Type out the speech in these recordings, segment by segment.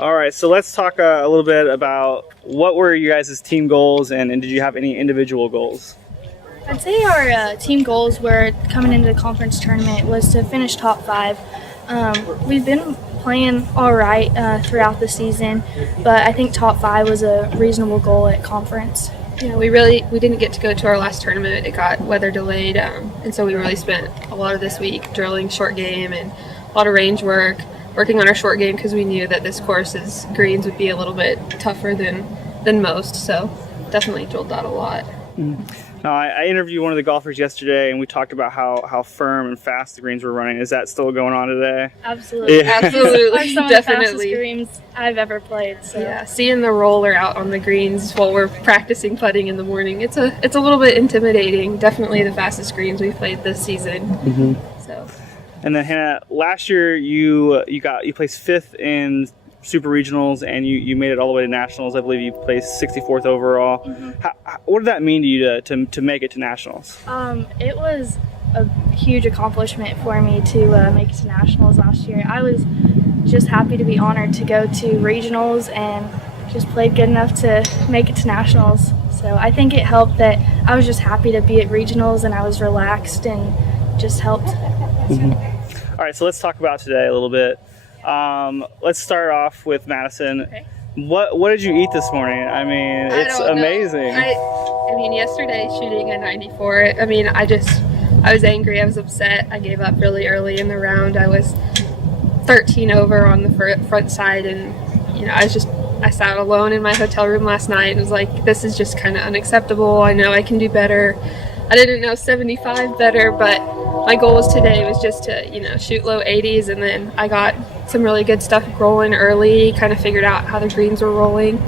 All right, so let's talk a little bit about what were you guys' team goals, and did you have any individual goals? I'd say our team goals were coming into the conference tournament was to finish top 5. We've been playing all right throughout the season, but I think top 5 was a reasonable goal at conference. Yeah, we didn't get to go to our last tournament. It got weather delayed, and so we really spent a lot of this week drilling short game and a lot of range work, working on our short game because we knew that this course's greens would be a little bit tougher than most. So definitely drilled that a lot. Now, I interviewed one of the golfers yesterday, and we talked about how firm and fast the greens were running. Is that still going on today? Absolutely. Yeah. Absolutely, Some of definitely. the fastest greens I've ever played. So. Yeah, seeing the roller out on the greens while we're practicing putting in the morning, it's a little bit intimidating. Definitely the fastest greens we've played this season. So. And then Hannah, last year you placed 5th in Super Regionals, and you made it all the way to Nationals. I believe you placed 64th overall. What did that mean to you to make it to Nationals? It was a huge accomplishment for me to make it to Nationals last year. I was just happy to be honored to go to Regionals and just played good enough to make it to Nationals. So I think it helped that I was just happy to be at Regionals and I was relaxed and just helped. All right, so let's talk about today a little bit. Let's start off with Madison. Okay. What did you eat this morning? I mean, it's amazing. I mean, yesterday shooting a 94. I mean, I was angry. I was upset. I gave up really early in the round. I was 13 over on the front side, and I sat alone in my hotel room last night and was like, this is just kind of unacceptable. I know I can do better. I didn't know 75 better, but my goal today was just to, shoot low 80s, and then I got some really good stuff rolling early, kind of figured out how the greens were rolling,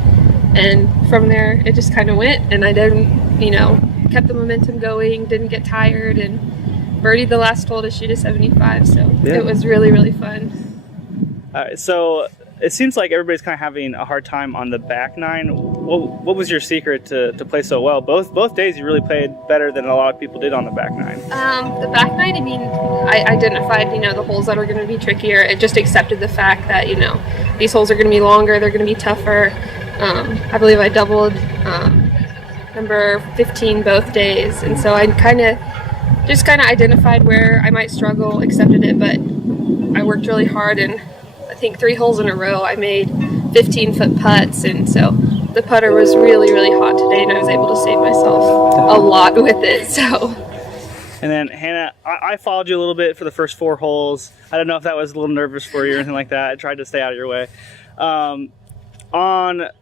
and from there it just kind of went, and I didn't, kept the momentum going, didn't get tired, and birdied the last hole to shoot a 75, so It was really, really fun. All right, so it seems like everybody's kind of having a hard time on the back nine. What was your secret to play so well? Both days you really played better than a lot of people did on the back nine. The back nine, I mean, I identified, the holes that were going to be trickier. It just accepted the fact that, these holes are going to be longer, they're going to be tougher. I believe I doubled number 15 both days, and so I kind of identified where I might struggle, accepted it, but I worked really hard, and I think 3 holes in a row I made 15-foot putts, and so the putter was really, really hot today, and I was able to save myself a lot with it. So. And then Hannah, I followed you a little bit for the first 4 holes. I don't know if that was a little nervous for you or anything like that. I tried to stay out of your way. On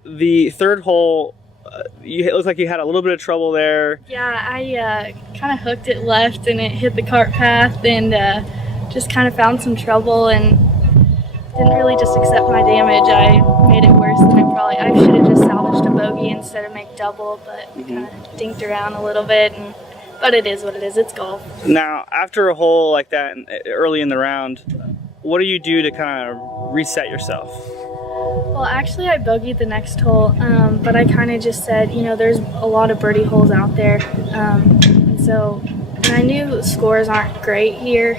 the 3rd hole, it looked like you had a little bit of trouble there. Yeah, I kind of hooked it left and it hit the cart path and just kind of found some trouble and didn't really just accept my damage. I made it worse than I should have just salvaged a bogey instead of make double, but kind of dinked around a little bit. But it is what it is. It's golf. Now, after a hole like that early in the round, what do you do to kind of reset yourself? Well, actually, I bogeyed the next hole, but I kind of just said, there's a lot of birdie holes out there. And I knew scores aren't great here.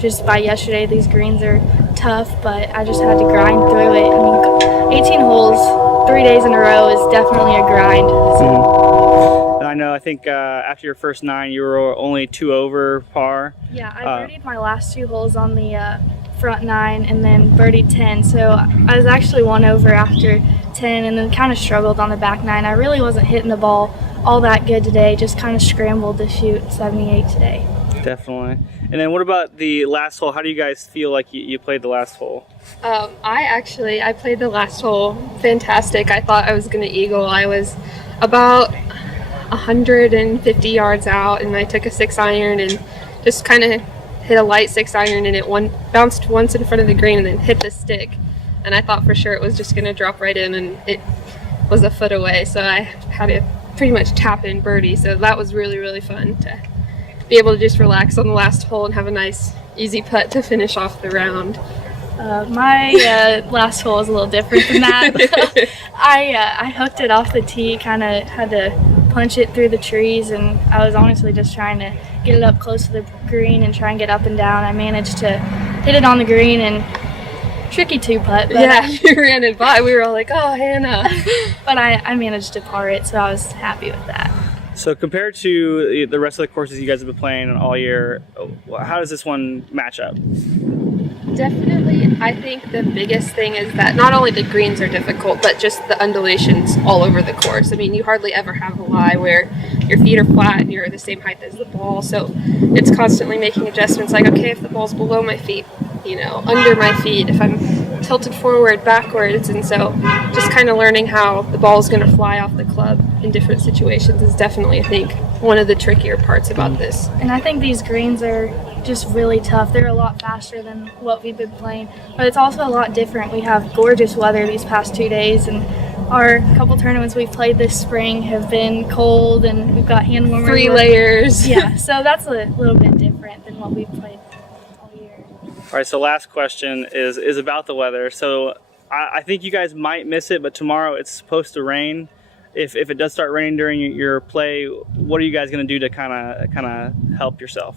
Just by yesterday, these greens are tough, but I just had to grind through it. I mean, 18 holes, 3 days in a row is definitely a grind. So. I know, I think after your first 9, you were only 2 over par. Yeah, I birdied my last 2 holes on the front 9 and then birdied 10. So I was actually 1 over after 10 and then kind of struggled on the back 9. I really wasn't hitting the ball all that good today, just kind of scrambled to shoot 78 today. Definitely. And then what about the last hole? How do you guys feel like you played the last hole? I played the last hole fantastic. I thought I was going to eagle. I was about 150 yards out, and I took a 6-iron and just kind of hit a light 6-iron, and it bounced once in front of the green and then hit the stick. And I thought for sure it was just going to drop right in, and it was a foot away, so I had to pretty much tap in birdie. So that was really, really fun to be able to just relax on the last hole and have a nice, easy putt to finish off the round. My last hole was a little different than that. I hooked it off the tee, kind of had to punch it through the trees, and I was honestly just trying to get it up close to the green and try and get up and down. I managed to hit it on the green and tricky two-putt. But Yeah, you ran it by. We were all like, oh, Hannah. but I managed to par it, so I was happy with that. So compared to the rest of the courses you guys have been playing all year, how does this one match up? Definitely, I think the biggest thing is that not only the greens are difficult, but just the undulations all over the course. I mean, you hardly ever have a lie where your feet are flat and you're the same height as the ball, so it's constantly making adjustments like, okay, if the ball's below my feet, you know, under my feet, if I'm tilted forward, backwards, and so just kind of learning how the ball is going to fly off the club in different situations is definitely, I think, one of the trickier parts about this. And I think these greens are just really tough. They're a lot faster than what we've been playing, but it's also a lot different. We have gorgeous weather these past 2 days, and our couple tournaments we've played this spring have been cold, and we've got hand warmers. 3 layers. Yeah, so that's a little bit different than what we've played all year. All right, so last question is about the weather. So I think you guys might miss it, but tomorrow it's supposed to rain. If it does start raining during your play, what are you guys going to do to kind of help yourself?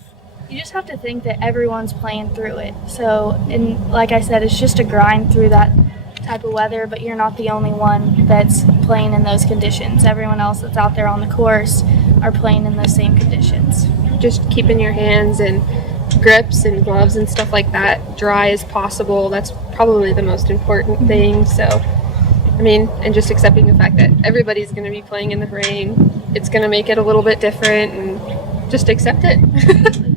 You just have to think that everyone's playing through it. So, and like I said, it's just a grind through that type of weather, but you're not the only one that's playing in those conditions. Everyone else that's out there on the course are playing in those same conditions. Just keeping your hands and grips and gloves and stuff like that dry as possible. That's probably the most important thing. So, I mean, and just accepting the fact that everybody's going to be playing in the rain. It's going to make it a little bit different, and just accept it.